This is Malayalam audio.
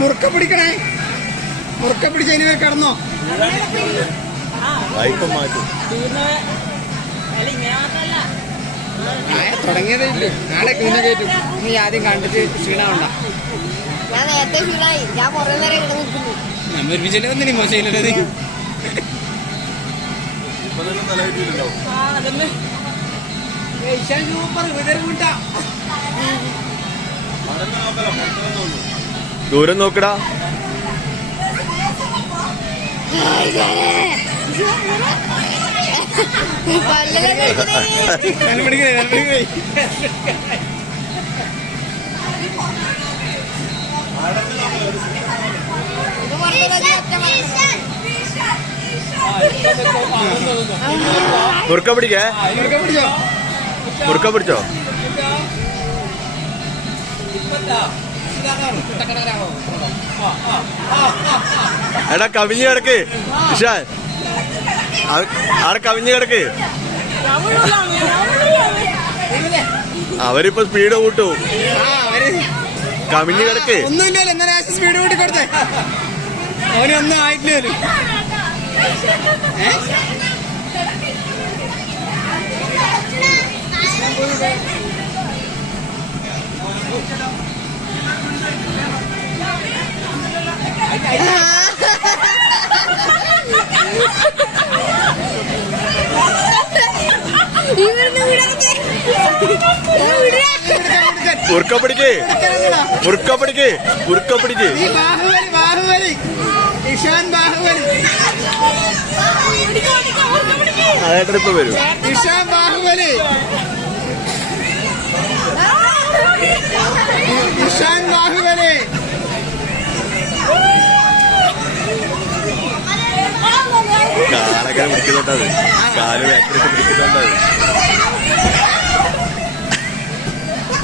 മുറുക്ക പിടിക്കണേ, മുറുക്ക പിടിച്ച് അതിന് പേര് കിടന്നോ. തുടങ്ങിയതേ ഇല്ല, നാളെ പിന്നെ കയറ്റും. നീ ആദ്യം കണ്ടിട്ട് ക്ഷീണമുണ്ട. ഞാൻ നേരത്തെ ക്ഷീണായി, ഞാൻ കുറെ നേരം ഇവിടെ നിൽക്കുന്നു. നമ്മൾ ഒരുമിച്ചല്ലേ വന്നിനി മോശമില്ലത്. ദൂരം നോക്കടാ. മുറുക്ക പിടിക്കേ, മുറുക്ക പിടിച്ചോ. എടാ കവിഞ്ഞ് കിടക്ക് ഇഷാൻ, ആടെ കവിഞ്ഞ് കിടക്ക്. അവരിപ്പോ സ്പീഡ് കൂട്ടു. കവിഞ്ഞ് കിടക്ക്. ഒന്നുമില്ലല്ലോ, എന്നാ സ്പീഡ് കൂട്ടി കൊടുത്തേ. അവനൊന്നും ആയിട്ടില്ല. മുറുക്ക പിടിക്ക്, മുറുക്ക പിടിക്ക്, മുറുക്ക പിടിക്ക്. ബാഹുബലി, ബാഹുബലി, ഇഷാൻ ബാഹുബലി. അതേട്ടൻ ഇപ്പൊ വരും. ഇഷാൻ ബാഹുബലി, ഇഷാൻ ബാഹുബലി. കാലൊക്കെ പിടിക്കുന്നുണ്ടത്, കാല് വേക്കിട്ട് പിടിക്കുന്നുണ്ടത്.